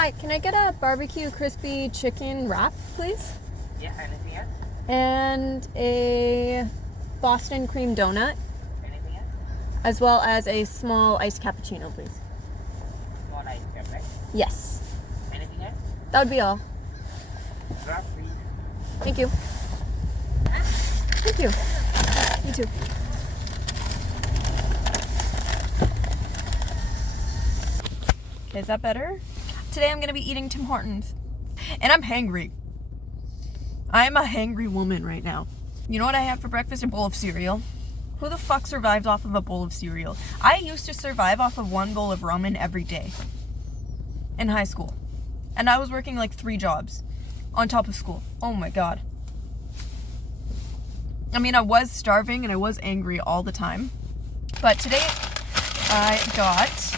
Hi, can I get a barbecue crispy chicken wrap, please? Yeah, anything else? And a Boston cream donut, Anything else? as well as a small iced cappuccino, please. Small ice cap, right? Yes. Anything else? That would be all. Drop, please. Thank you. Thank you. You too. Okay, is that better? Today I'm going to be eating Tim Hortons. And I'm hangry. I'm a hangry woman right now. You know what I had for breakfast? A bowl of cereal. Who the fuck survives off of a bowl of cereal? I used to survive off of one bowl of ramen every day in high school. And I was working like 3 jobs on top of school. Oh my god. I mean, I was starving and I was angry all the time. But today I got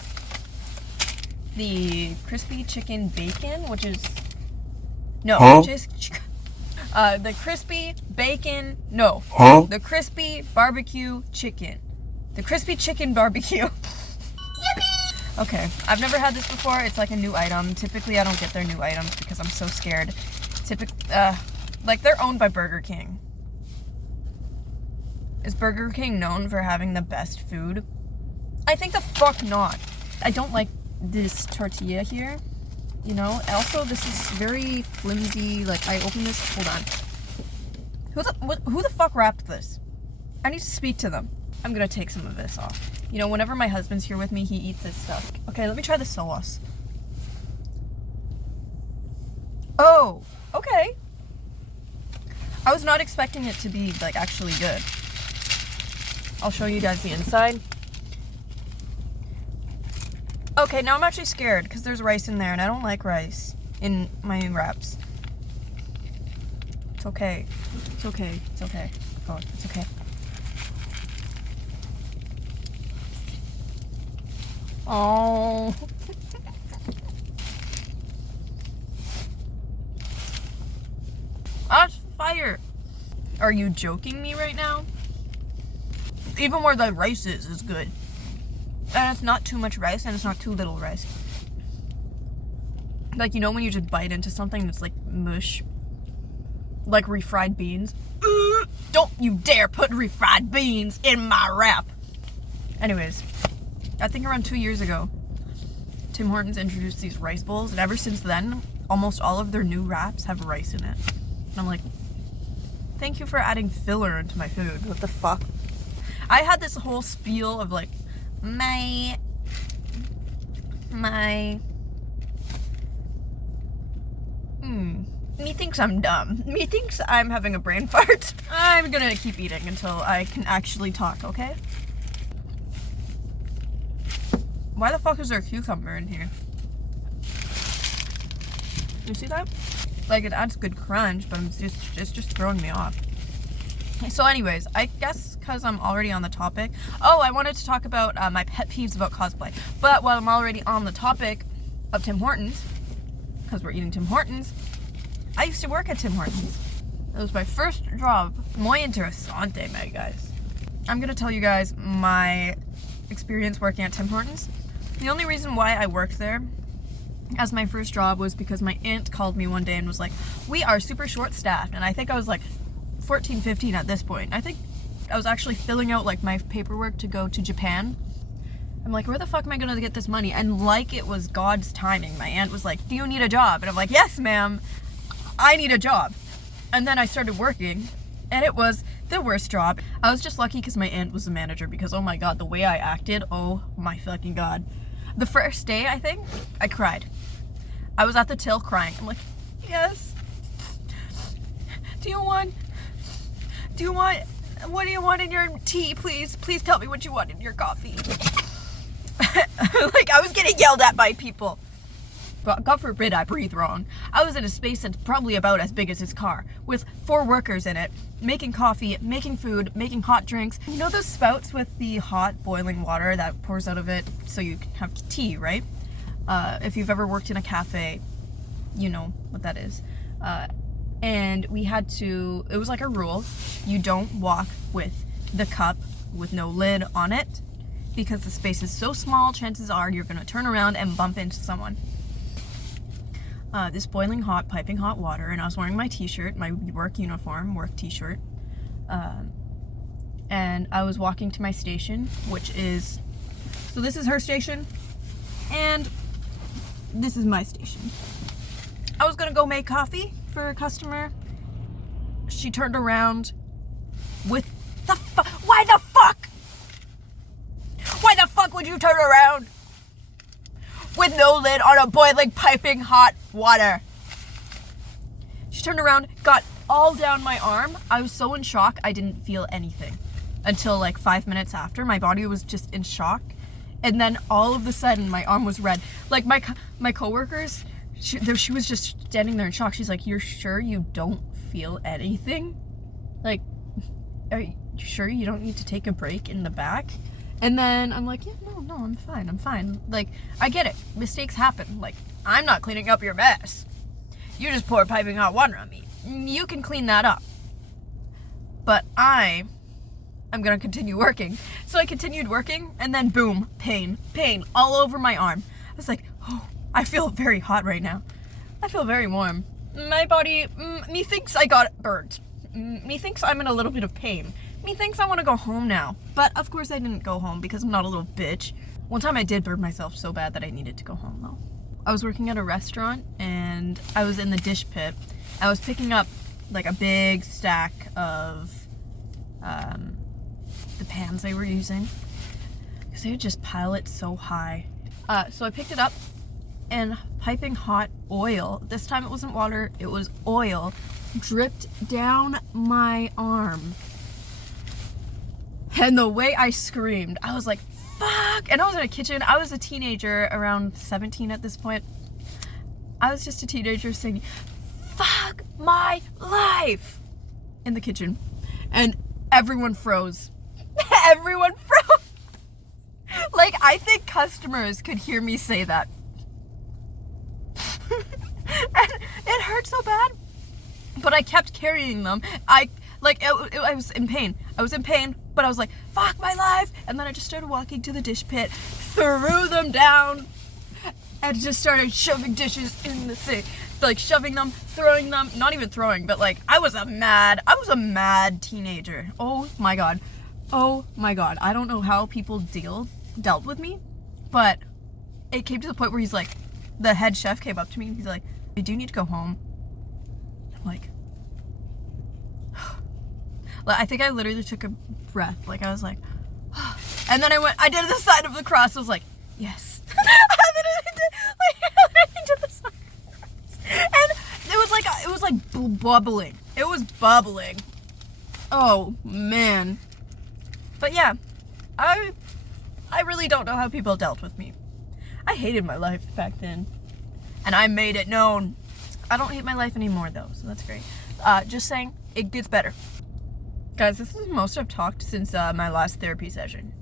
the crispy chicken bacon, which is the crispy bacon, the crispy barbecue chicken. The crispy chicken barbecue. Okay, I've never had this before. It's like a new item. Typically, I don't get their new items because I'm so scared. Like they're owned by Burger King. Is Burger King known for having the best food? I think the fuck not. I don't like this tortilla here, you know. Also, this is very flimsy. Like, I open this. Hold on. Who the fuck wrapped this? I need to speak to them. I'm gonna take some of this off. You know, whenever my husband's here with me, he eats this stuff. Okay, let me try the sauce. Oh, okay. I was not expecting it to be, like, actually good. I'll show you guys the inside. Okay, now I'm actually scared because there's rice in there and I don't like rice in my wraps. It's okay. It's okay. It's okay. Oh, it's okay. Oh. That's fire. Are you joking me right now? Even where the rice is good. And it's not too much rice and it's not too little rice. Like, you know when you just bite into something that's like mush? Like refried beans? Don't you dare put refried beans in my wrap! Anyways, I think around 2 years ago, Tim Hortons introduced these rice bowls, and ever since then, almost all of their new wraps have rice in it. And I'm like, thank you for adding filler into my food. What the fuck? I had this whole spiel of like, me thinks I'm dumb. Me thinks I'm having a brain fart. I'm gonna keep eating until I can actually talk, okay? Why the fuck is there a cucumber in here? You see that? Like, it adds good crunch, but it's just throwing me off. So anyways, I guess because I'm already on the topic. Oh, I wanted to talk about my pet peeves about cosplay. But while I'm already on the topic of Tim Hortons, because we're eating Tim Hortons, I used to work at Tim Hortons. It was my first job. Muy interesante, my guys. I'm going to tell you guys my experience working at Tim Hortons. The only reason why I worked there as my first job was because my aunt called me one day and was like, we are super short-staffed. And I think I was like 14, 15 at this point. I think I was actually filling out like my paperwork to go to Japan. I'm like, where the fuck am I gonna get this money? And like it was God's timing, my aunt was like, do you need a job? And I'm like, yes, ma'am, I need a job. And then I started working, and it was the worst job. I was just lucky because my aunt was the manager, because oh my god, the way I acted, oh my fucking god. The first day, I think, I cried. I was at the till crying. I'm like, yes. What do you want in your tea, please? Please tell me what you want in your coffee. Like, I was getting yelled at by people. God forbid I breathe wrong. I was in a space that's probably about as big as his car, with 4 workers in it, making coffee, making food, making hot drinks. You know those spouts with the hot boiling water that pours out of it so you can have tea, right? If you've ever worked in a cafe, you know what that is. And we had to, it was like a rule, you don't walk with the cup with no lid on it, because the space is so small, chances are you're gonna turn around and bump into someone. this boiling hot, piping hot water, and I was wearing my t-shirt, my work uniform, work t-shirt. And I was walking to my station, which is, so this is her station, and this is my station. I was gonna go make coffee for a customer. She turned around with why the fuck? Why the fuck would you turn around with no lid on a boiling, piping hot water? She turned around, got all down my arm. I was so in shock, I didn't feel anything until like 5 minutes after. My body was just in shock. And then all of a sudden, my arm was red. Like my coworkers, she was just standing there in shock. She's like, "You're sure you don't feel anything? Like, are you sure you don't need to take a break in the back?" And then I'm like, "Yeah, no, I'm fine. Like, I get it. Mistakes happen. Like, I'm not cleaning up your mess. You just pour piping hot water on me. You can clean that up. But I'm gonna continue working." So I continued working, and then boom, pain all over my arm. I was like, "Oh, I feel very hot right now. I feel very warm. My body, methinks I got burnt. Methinks I'm in a little bit of pain. Methinks I want to go home now." But of course I didn't go home because I'm not a little bitch. One time I did burn myself so bad that I needed to go home though. I was working at a restaurant and I was in the dish pit. I was picking up like a big stack of the pans they were using because they would just pile it so high. So I picked it up, and piping hot oil, this time it wasn't water, it was oil, dripped down my arm. And the way I screamed, I was like, "Fuck!" And I was in a kitchen. I was a teenager, around 17 at this point. I was just a teenager singing, "Fuck my life!" in the kitchen. And everyone froze. Everyone froze. Like, I think customers could hear me say that. And it hurt so bad. But I kept carrying them. I was in pain. But I was like, "Fuck my life!" And then I just started walking to the dish pit, threw them down, and just started shoving dishes in the sink. Like, shoving them, throwing them, not even throwing, but like, I was a mad teenager. Oh my god. I don't know how people dealt with me, but it came to the point where he's like, the head chef came up to me and he's like, "I do need to go home." I'm like, I think I literally took a breath. Like, I was like, and then I did the sign of the cross. I was like, "Yes." And then I did the sign of the cross. And it was like bubbling. It was bubbling. Oh, man. But yeah, I really don't know how people dealt with me. I hated my life back then. And I made it known. I don't hate my life anymore, though, so that's great. Just saying, it gets better. Guys, this is the most I've talked since my last therapy session.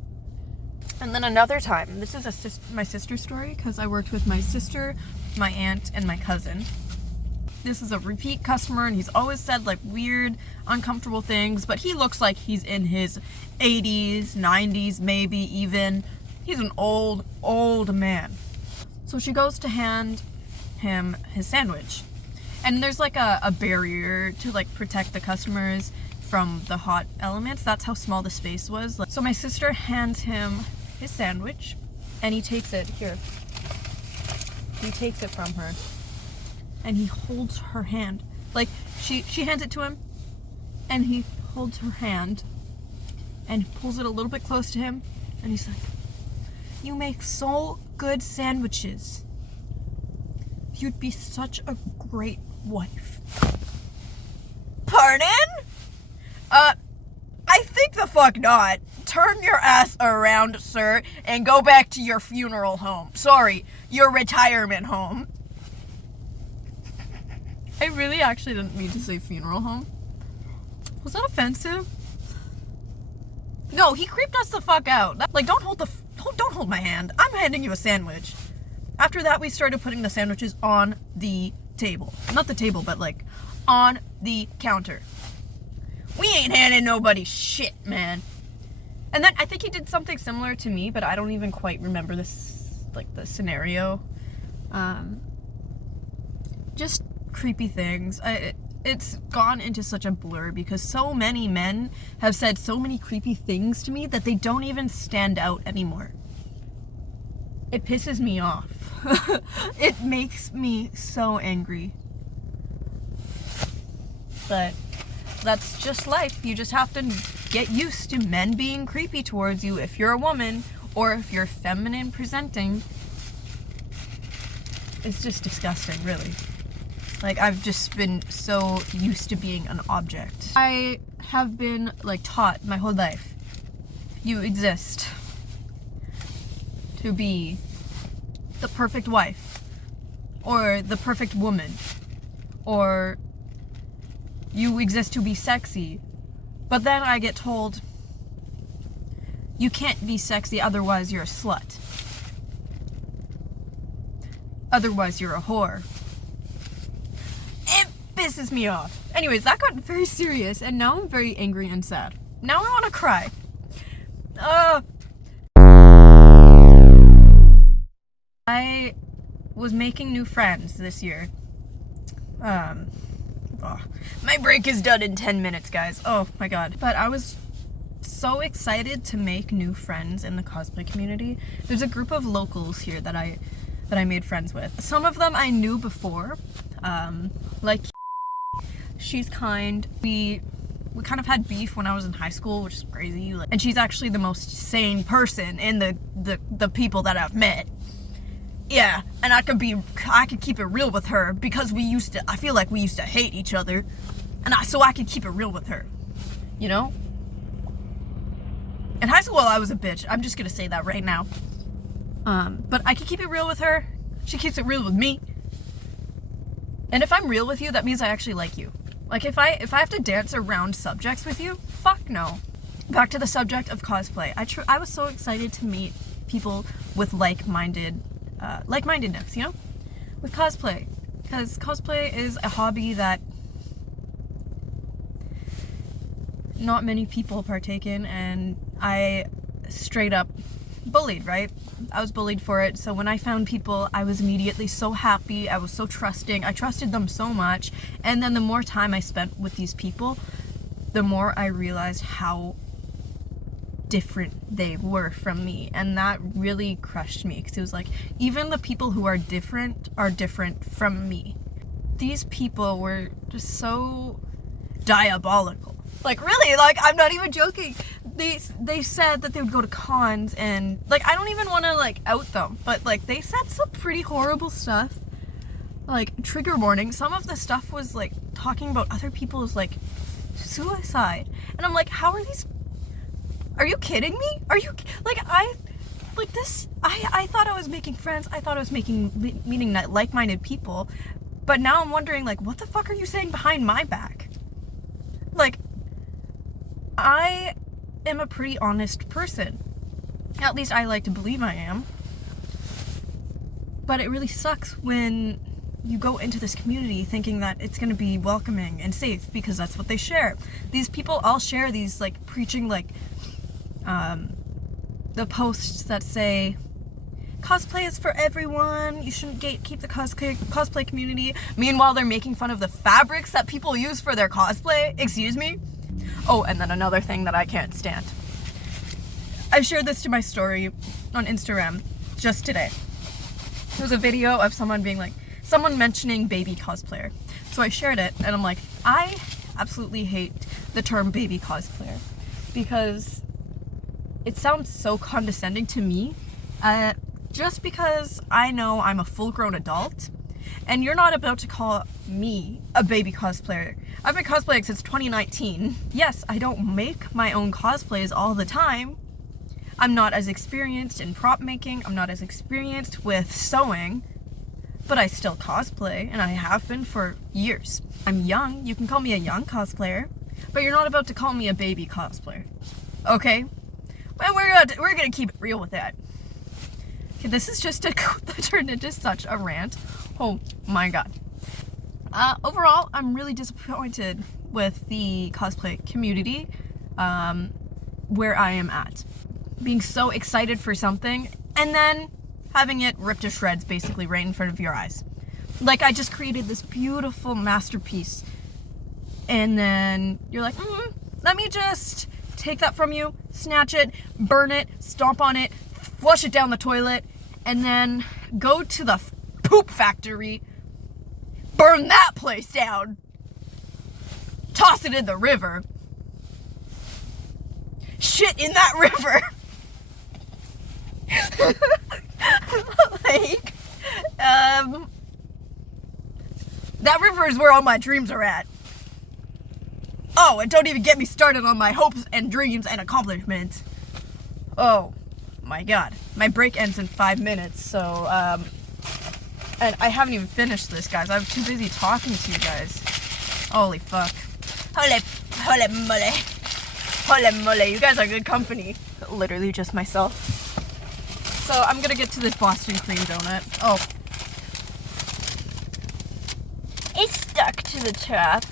And then another time, this is my sister's story, because I worked with my sister, my aunt, and my cousin. This is a repeat customer, and he's always said like weird, uncomfortable things, but he looks like he's in his 80s, 90s, maybe even. He's an old man. So she goes to hand him his sandwich. And there's like a barrier to like protect the customers from the hot elements. That's how small the space was. So my sister hands him his sandwich, and he takes it here. He takes it from her. And he holds her hand. Like, she hands it to him, and he holds her hand, and pulls it a little bit close to him, and he's like, "You make so good sandwiches. You'd be such a great wife." Pardon? I think the fuck not. Turn your ass around, sir, and go back to your funeral home. Sorry, your retirement home. I really actually didn't mean to say funeral home. Was that offensive? No, he creeped us the fuck out. Like, don't hold my hand. I'm handing you a sandwich. After that, we started putting the sandwiches on the table. Not the table, but like on the counter. We ain't handing nobody shit, man. And then I think he did something similar to me, but I don't even quite remember this, like, the scenario. creepy things. It's gone into such a blur because so many men have said so many creepy things to me that they don't even stand out anymore. It pisses me off. It makes me so angry. But that's just life. You just have to get used to men being creepy towards you if you're a woman or if you're feminine presenting. It's just disgusting, really. Like, I've just been so used to being an object. I have been, like, taught my whole life, you exist to be the perfect wife, or the perfect woman, or you exist to be sexy. But then I get told, you can't be sexy, otherwise you're a slut. Otherwise you're a whore. It pisses me off. Anyways, that got very serious, and now I'm very angry and sad. Now I want to cry. I was making new friends this year. My break is done in 10 minutes, guys. Oh my god. But I was so excited to make new friends in the cosplay community. There's a group of locals here that I made friends with. Some of them I knew before. Like, she's kind. We kind of had beef when I was in high school, which is crazy. And she's actually the most sane person in the people that I've met. Yeah, and I could keep it real with her because I feel like we used to hate each other, and so I could keep it real with her, you know? In high school, I was a bitch. I'm just gonna say that right now. But I can keep it real with her. She keeps it real with me. And if I'm real with you, that means I actually like you. Like, if I have to dance around subjects with you, fuck no. Back to the subject of cosplay. I was so excited to meet people with like-mindedness, you know? With cosplay. Because cosplay is a hobby that not many people partake in, and I straight up bullied, right? I was bullied for it, so when I found people, I was immediately so happy, I was so trusting, I trusted them so much, and then the more time I spent with these people, the more I realized how different they were from me, and that really crushed me, because it was like, even the people who are different from me. These people were just so diabolical. Like, really, like, I'm not even joking. They said that they would go to cons, and, like, I don't even want to, like, out them, but, like, they said some pretty horrible stuff. Like, trigger warning, some of the stuff was, like, talking about other people's, like, suicide. And I'm like, are you kidding me? I thought I was making friends, I thought I was meeting like-minded people, but now I'm wondering, like, what the fuck are you saying behind my back? Like, I am a pretty honest person. At least I like to believe I am. But it really sucks when you go into this community thinking that it's going to be welcoming and safe, because that's what they share. These people all share these, like, preaching, like, the posts that say, cosplay is for everyone, you shouldn't gatekeep the cosplay community. Meanwhile, they're making fun of the fabrics that people use for their cosplay. Excuse me? Oh, and then another thing that I can't stand. I shared this to my story on Instagram just today. It was a video of someone mentioning baby cosplayer. So I shared it, and I'm like, I absolutely hate the term baby cosplayer, because it sounds so condescending to me. Just because I know I'm a full-grown adult, and you're not about to call me a baby cosplayer. I've been cosplaying since 2019. Yes, I don't make my own cosplays all the time. I'm not as experienced in prop making, I'm not as experienced with sewing, but I still cosplay, and I have been for years. I'm young, you can call me a young cosplayer, but you're not about to call me a baby cosplayer. Okay? Well, we're gonna keep it real with that. Okay, this is just turned into such a rant. Oh my god. Overall, I'm really disappointed with the cosplay community, where I am at. Being so excited for something, and then having it ripped to shreds, basically, right in front of your eyes. Like, I just created this beautiful masterpiece. And then you're like, let me just take that from you, snatch it, burn it, stomp on it, flush it down the toilet, and then go to the poop factory, burn that place down, toss it in the river, shit in that river. Like, that river is where all my dreams are at. Oh, and don't even get me started on my hopes and dreams and accomplishments. Oh my god. My break ends in 5 minutes, so, and I haven't even finished this, guys. I'm too busy talking to you guys. Holy fuck. Holy moly. Holy moly. You guys are good company. Literally just myself. So I'm gonna get to this Boston cream donut. Oh. It's stuck to the top.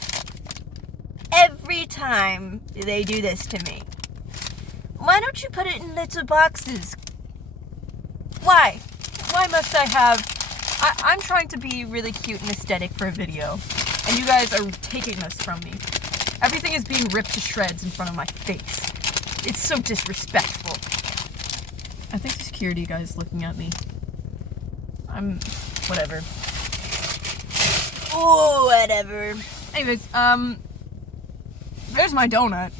Every time they do this to me. Why don't you put it in little boxes? Why? Why must I have... I'm trying to be really cute and aesthetic for a video, and you guys are taking this from me. Everything is being ripped to shreds in front of my face. It's so disrespectful. I think the security guy's looking at me. Whatever. Oh, whatever. Anyways, there's my donut.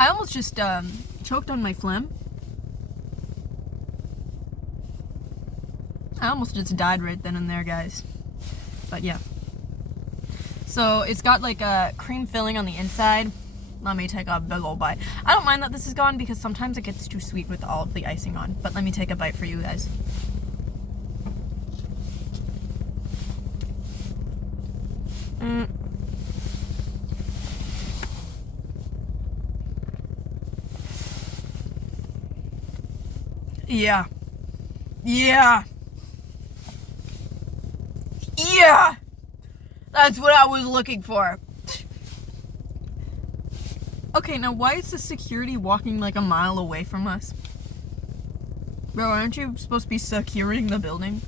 I almost just choked on my phlegm. I almost just died right then and there, guys. But yeah. So it's got like a cream filling on the inside. Let me take a big old bite. I don't mind that this is gone because sometimes it gets too sweet with all of the icing on. But let me take a bite for you guys. Yeah. Yeah. Yeah. That's what I was looking for. Okay, now why is the security walking like a mile away from us? Bro, aren't you supposed to be securing the building?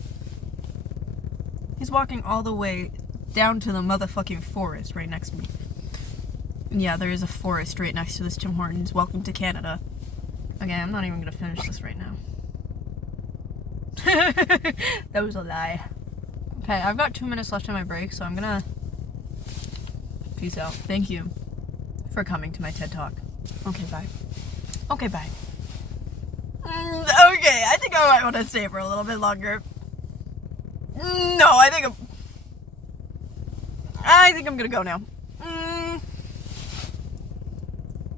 He's walking all the way down to the motherfucking forest right next to me. And yeah, there is a forest right next to this Tim Hortons. Welcome to Canada. Okay, I'm not even gonna finish this right now. That was a lie. Okay, I've got 2 minutes left on my break, so I'm gonna peace out. Thank you for coming to my TED Talk. Okay, bye. Okay, bye. Okay, I think I might want to stay for a little bit longer. No, I think I'm gonna go now.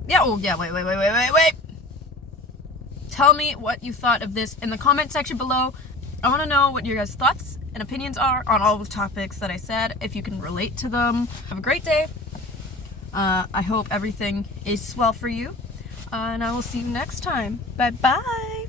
Yeah, oh yeah, wait. Tell me what you thought of this in the comment section below. I want to know what your guys' thoughts and opinions are on all the topics that I said, if you can relate to them. Have a great day. I hope everything is well for you. And I will see you next time. Bye-bye.